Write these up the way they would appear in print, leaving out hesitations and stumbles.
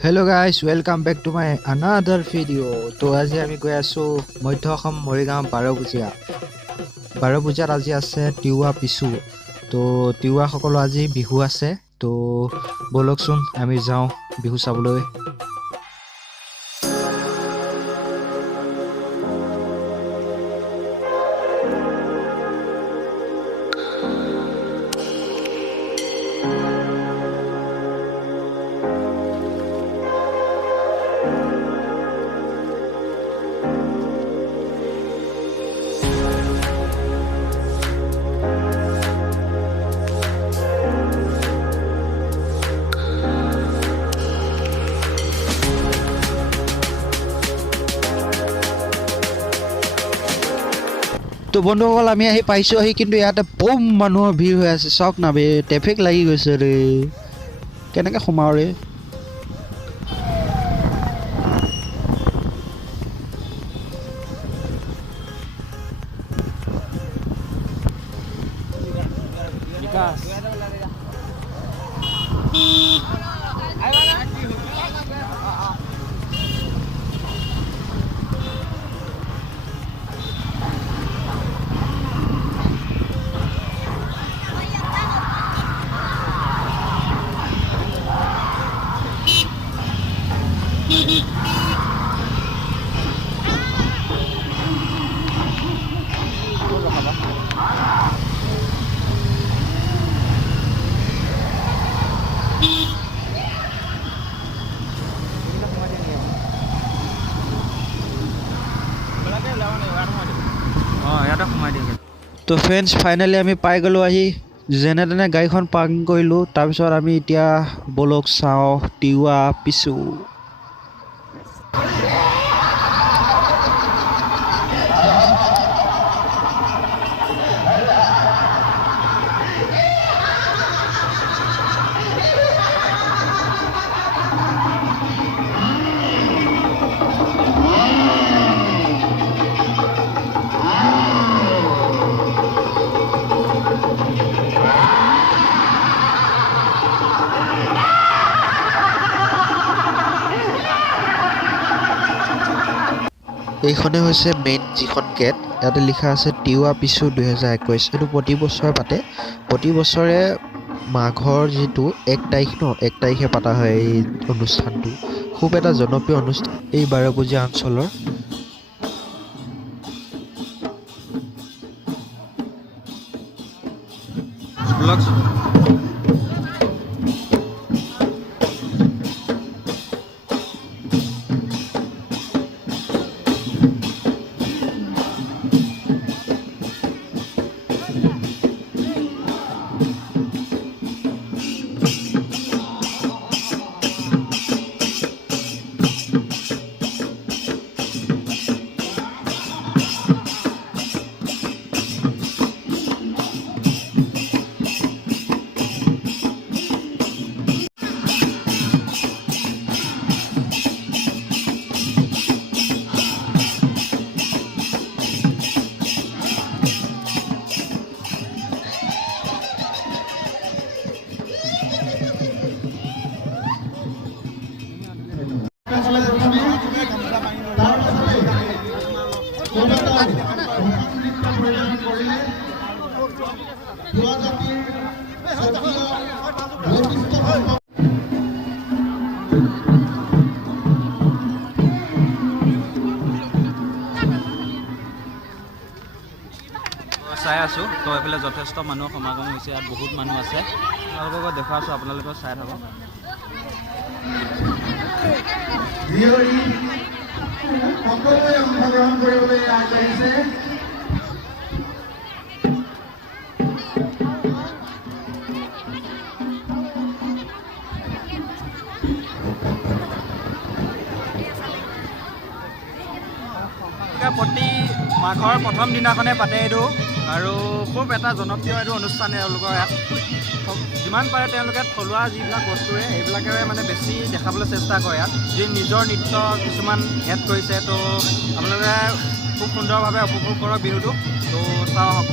Hello guys, welcome back to my another video. তো আজি আমি গৈ আছো মধ্য অসম মৰিগাঁও বাৰপূজাত আজি আছে তিৱা পিছু। তো তিৱা সকলো আজি বিহু আছে। তো বলকচোন আমি যাওঁ বিহু চাবলৈ। তো বন্ধুসকল আমি আহি পাইছো কিন্তু ইয়াতে বম মানুহৰ ভিৰ হৈ আছে চক না বে ট্ৰেফিক লাগি গৈছে ৰে কেনেকৈ সোমাও ৰে তো ফ্ৰেণ্ডছ ফাইনেলি আমি পাই গ'লোঁ আহি যেনে তেনে গাড়ীখন পাৰ্কিং কৰিলোঁ তাৰপিছত আমি এতিয়া বলক চাওঁ তিৱা পিছু এইখনে হৈছে মেইন যিখন গেট ইয়াতে লিখা আছে তিৱা পিছু 2021 এইটো প্ৰতি বছৰে পাতে প্ৰতি বছৰে মাঘৰ যিটো 1 তাৰিখ ন 1 তাৰিখে পাতা হয় এই অনুষ্ঠানটো খুব এটা জনপ্ৰিয় অনুষ্ঠান এই বাৰপূজীয়া অঞ্চলৰ চাই আছো তো এফালে যথেষ্ট মানুহ সমাগম হৈছে ইয়াত বহুত মানুহ আছে আপোনালোকক দেখা আছো আপোনালোকে চাই থাকক সকলোৱে অংশগ্ৰহণ কৰিবলৈ আগবাঢ়িছে প্ৰতি মাঘৰ প্ৰথম দিনাখনে পাতে এইটো আৰু খুব এটা জনপ্ৰিয় এইটো অনুষ্ঠান তেওঁলোকৰ ইয়াত যিমান পাৰে তেওঁলোকে থলুৱা যিবিলাক বস্তুৱে এইবিলাকেৰে মানে বেছি দেখাবলৈ চেষ্টা কৰে ইয়াত যি নিজৰ নৃত্য কিছুমান এড কৰিছে তো আপোনালোকে খুব সুন্দৰভাৱে উপভোগ কৰক বিহুটো তো চাওঁ আহক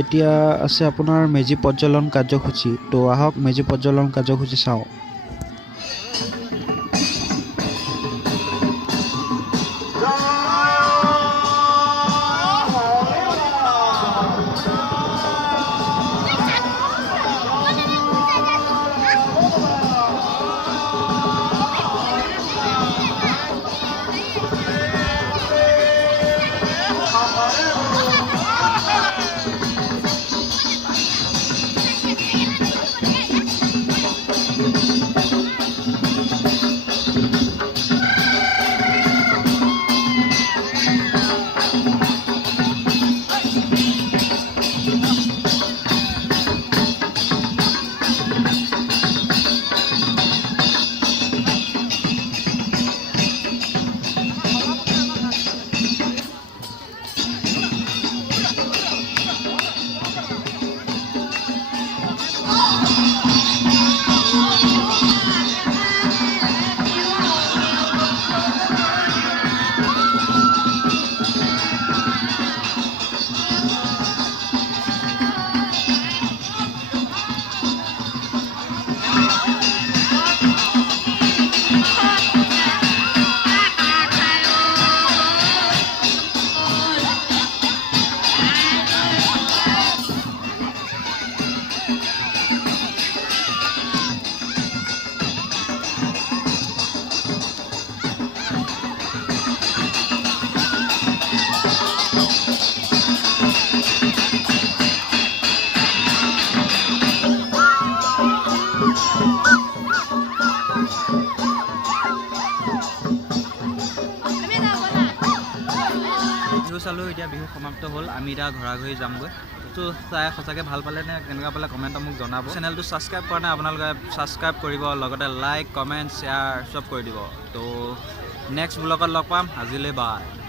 এতিয়া আছে আপোনাৰ মেজি প্ৰজ্বলন কাৰ্যসূচী। তো আহক মেজি প্ৰজ্বলন কাৰ্যসূচী চাওঁ। চালোঁ, এতিয়া বিহু সমাপ্ত হ'ল। আমি এতিয়া ঘৰা ঘৰি যামগৈ। তো চাই সঁচাকৈ ভাল পালে নে কেনেকুৱা পালে কমেণ্টত মোক জনাব। চেনেলটো ছাবস্ক্ৰাইব কৰা নাই আপোনালোকে ছাবস্ক্ৰাইব কৰিব, লগতে লাইক কমেণ্ট শ্বেয়াৰ চব কৰি দিব। তো নেক্সট ব্লগত লগ পাম। আজিলৈ বাই।